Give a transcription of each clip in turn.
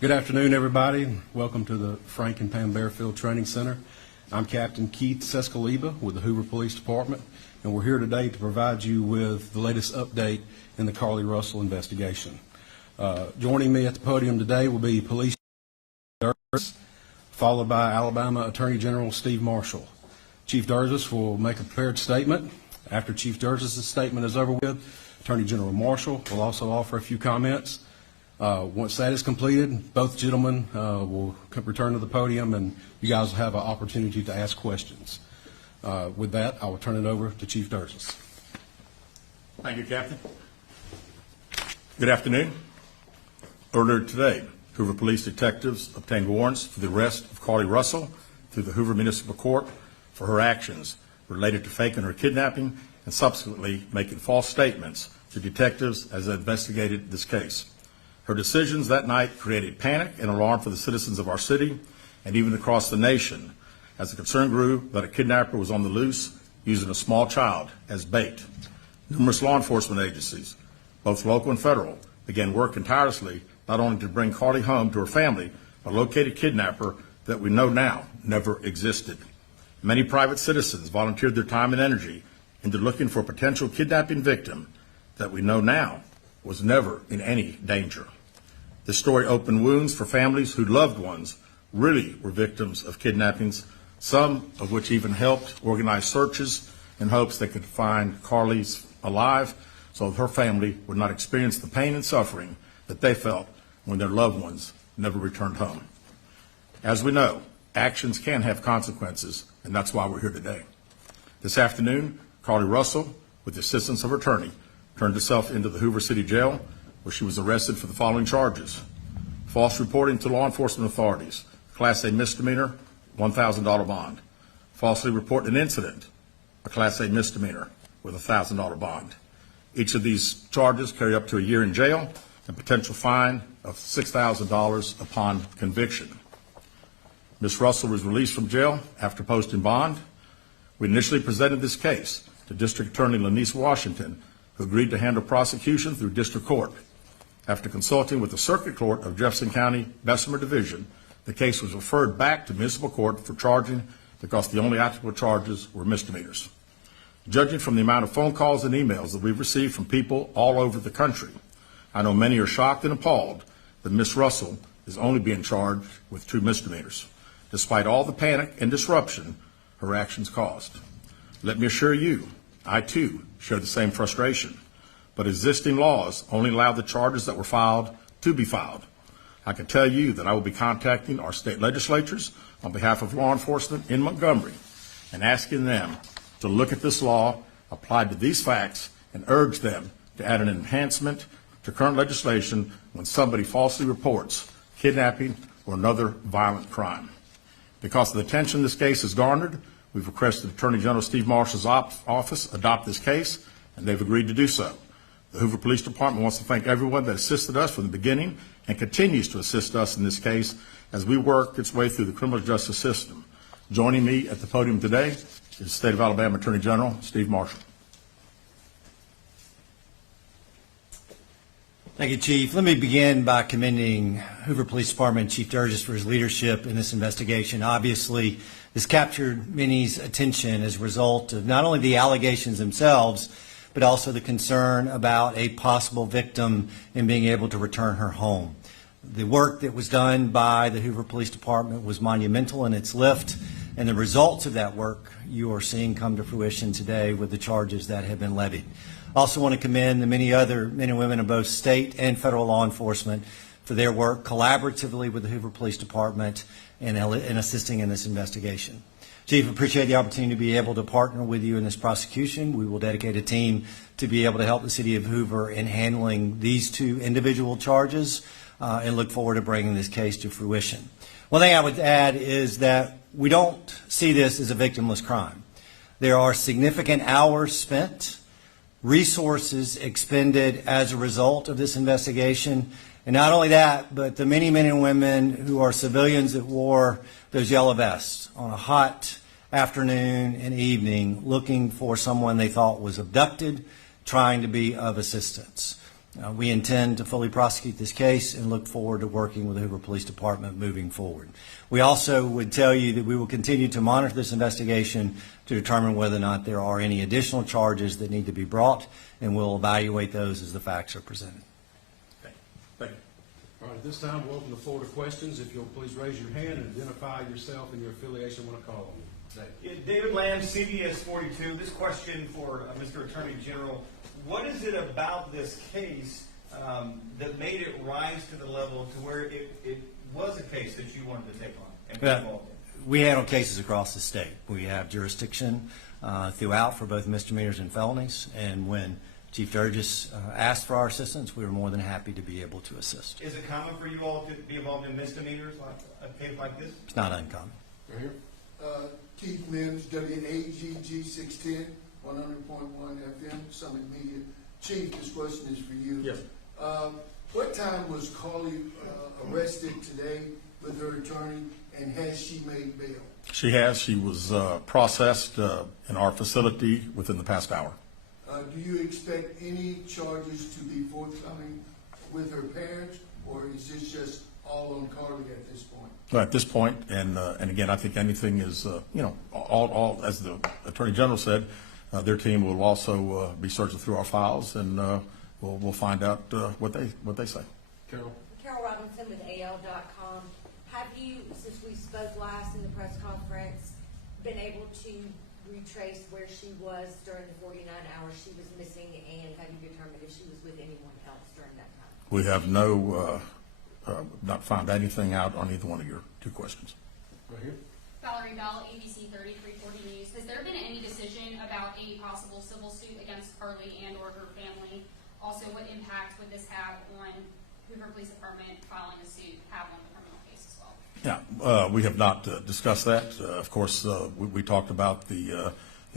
Good afternoon, everybody. Welcome to the Frank and Pam Bearfield Training Center. I'm Captain Keith Sescaliba with the Hoover Police Department, and we're here today to provide you with the latest update in the Carlee Russell investigation. Joining me at the podium today will be Police Chief Durgis, followed by Alabama Attorney General Steve Marshall. Chief Durgis will make a prepared statement. After Chief Durgis' statement is over with, Attorney General Marshall will also offer a few comments. Once that is completed, both gentlemen will return to the podium, and you guys will have an opportunity to ask questions. With that, I will turn it over to Chief Durgis. Thank you, Captain. Good afternoon. Earlier today, Hoover police detectives obtained warrants for the arrest of Carlee Russell through the Hoover Municipal Court for her actions related to faking her kidnapping and subsequently making false statements to detectives as they investigated this case. Her decisions that night created panic and alarm for the citizens of our city and even across the nation as the concern grew that a kidnapper was on the loose using a small child as bait. Numerous law enforcement agencies, both local and federal, began working tirelessly not only to bring Carlee home to her family, but locate a kidnapper that we know now never existed. Many private citizens volunteered their time and energy into looking for a potential kidnapping victim that we know now was never in any danger. This story opened wounds for families whose loved ones really were victims of kidnappings, some of which even helped organize searches in hopes they could find Carlee's alive so her family would not experience the pain and suffering that they felt when their loved ones never returned home. As we know, actions can have consequences, and that's why we're here today. This afternoon, Carlee Russell, with the assistance of her attorney, turned herself into the Hoover City Jail, where she was arrested for the following charges: false reporting to law enforcement authorities, Class A misdemeanor, $1,000 bond; falsely reporting an incident, a Class A misdemeanor with a $1,000 bond. Each of these charges carry up to a year in jail and potential fine of $6,000 upon conviction. Ms. Russell was released from jail after posting bond. We initially presented this case to District Attorney Lenise Washington, who agreed to handle prosecution through district court. After consulting with the Circuit Court of Jefferson County Bessemer Division, the case was referred back to municipal court for charging because the only applicable charges were misdemeanors. Judging from the amount of phone calls and emails that we've received from people all over the country, I know many are shocked and appalled that Ms. Russell is only being charged with 2 misdemeanors, despite all the panic and disruption her actions caused. Let me assure you, I too share the same frustration, but existing laws only allow the charges that were filed to be filed. I can tell you that I will be contacting our state legislatures on behalf of law enforcement in Montgomery and asking them to look at this law applied to these facts and urge them to add an enhancement to current legislation when somebody falsely reports kidnapping or another violent crime. Because of the attention this case has garnered, we've requested Attorney General Steve Marshall's office adopt this case, and they've agreed to do so. The Hoover Police Department wants to thank everyone that assisted us from the beginning and continues to assist us in this case as we work its way through the criminal justice system. Joining me at the podium today is the State of Alabama Attorney General Steve Marshall. Thank you, Chief. Let me begin by commending Hoover Police Department Chief Durgis for his leadership in this investigation. Obviously, this captured many's attention as a result of not only the allegations themselves, but also the concern about a possible victim in being able to return her home. The work that was done by the Hoover Police Department was monumental in its lift, and the results of that work you are seeing come to fruition today with the charges that have been levied. I also want to commend the many other men and women of both state and federal law enforcement for their work collaboratively with the Hoover Police Department in assisting in this investigation. Chief, appreciate the opportunity to be able to partner with you in this prosecution. We will dedicate a team to be able to help the city of Hoover in handling these 2 individual charges and look forward to bringing this case to fruition. One thing I would add is that we don't see this as a victimless crime. There are significant hours spent, resources expended as a result of this investigation, and not only that, but the many men and women who are civilians that wore those yellow vests on a hot afternoon and evening looking for someone they thought was abducted, trying to be of assistance. We intend to fully prosecute this case and look forward to working with the Hoover Police Department moving forward. We also would tell you that we will continue to monitor this investigation to determine whether or not there are any additional charges that need to be brought, and we'll evaluate those as the facts are presented. Thank you. All right, at this time, we'll open the floor to questions. If you'll please raise your hand and identify yourself and your affiliation when I call on you. David. David Lamb, CBS 42. This question for Mr. Attorney General. What is it about this case that made it rise to the level to where it was a case that you wanted to take on and be involved in? We handle cases across the state. We have jurisdiction throughout for both misdemeanors and felonies, and when Chief Durgis asked for our assistance, we were more than happy to be able to assist. Is it common for you all to be involved in misdemeanors like a case like this? It's not uncommon. Right here. Keith Mims, WAGG 610, 100.1 FM, Summit Media. Chief, this question is for you. Yes. What time was Carlee arrested today with her attorney, and has she made bail? She has. She was processed in our facility within the past hour. Do you expect any charges to be forthcoming with her parents, or is this just all on Carlee at this point? At this point, and again, I think anything is, all as the Attorney General said, their team will also be searching through our files, and we'll find out what they say. Carol. Carol Robinson with AL.com. Have you, since we spoke last in the press conference, been able to retrace where she was during the 49 hours she was missing, and have you determined if she was with anyone else during that time? We have not found anything out on either one of your two questions. Right here. Valerie Bell, ABC 3340 News. Has there been any decision about a possible civil suit against Carlee and or her family? Also, what impact would this have on Hoover Police Department filing a suit have on the criminal case as well? Yeah, we have not discussed that. Of course, we talked about the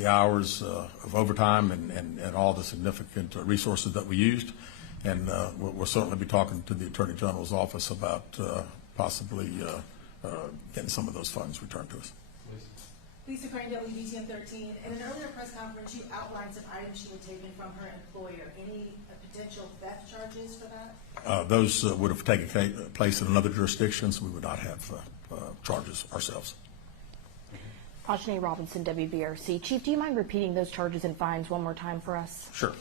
hours of overtime and all the significant resources that we used. And we'll certainly be talking to the Attorney General's office about possibly getting some of those funds returned to us. Lisa Crane, WBTN 13. In an earlier press conference, you outlined some items she had taken from her employer. Any potential theft charges for that? Those would have taken place in another jurisdiction, so we would not have charges ourselves. Ajane Robinson, WBRC. Chief, do you mind repeating those charges and fines one more time for us? Sure.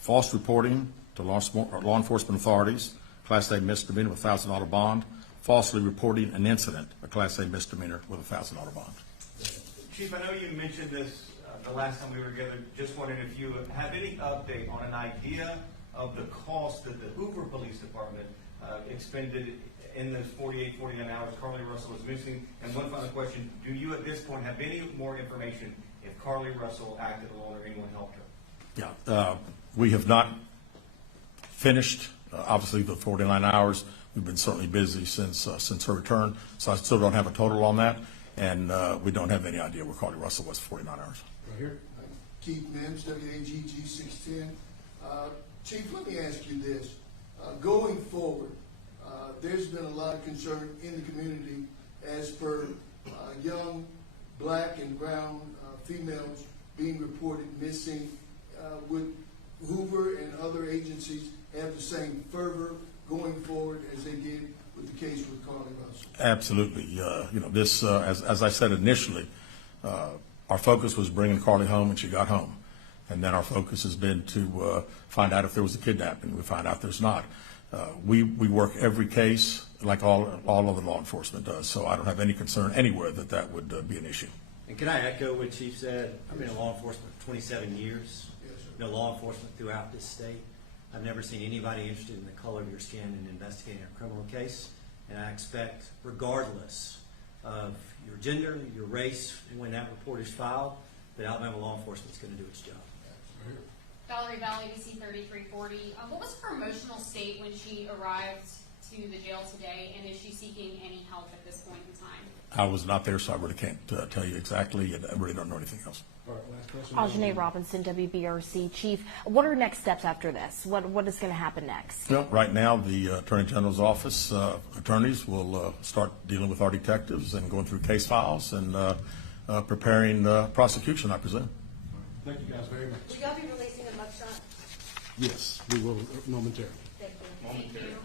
False reporting to law enforcement authorities, Class A misdemeanor with $1,000 bond. Falsely reporting an incident, a Class A misdemeanor with a $1,000 bond. Chief, I know you mentioned this the last time we were together. Just wondering if you have any update on an idea of the cost that the Hoover Police Department expended in those 48, 49 hours Carlee Russell was missing. And one final question, do you at this point have any more information if Carlee Russell acted alone or anyone helped her? Yeah, we have not finished, obviously, the 49 hours. We've been certainly busy since her return, so I still don't have a total on that, and we don't have any idea where Carlee Russell was for 49 hours. Right here. Keith Mims, WAGG 610. Chief, let me ask you this. Going forward, there's been a lot of concern in the community as per young black and brown females being reported missing. Would Hoover and other agencies have the same fervor going forward as they did with the case with Carlee Russell? Absolutely. This, as I said initially, our focus was bringing Carlee home, and she got home. And then our focus has been to find out if there was a kidnapping. We find out there's not. We work every case like all other law enforcement does, so I don't have any concern anywhere that would be an issue. And can I echo what Chief said? I've been in law enforcement for 27 years. Yes, sir. No law enforcement throughout this state. I've never seen anybody interested in the color of your skin in investigating a criminal case. And I expect, regardless of your gender, your race, and when that report is filed, that Alabama law enforcement is going to do its job. Valerie Bell, ABC 3340. What was her emotional state when she arrived to the jail today, and is she seeking any help at this point in time? I was not there, so I really can't tell you exactly, and I really don't know anything else. All right, last question. Ajane Robinson, WBRC. Chief, what are next steps after this? What is going to happen next? Well, right now, the Attorney General's office attorneys will start dealing with our detectives and going through case files and preparing prosecution, I presume. Thank you guys very much. Will y'all be releasing a mugshot? Yes, we will momentarily. Thank you. Momentary.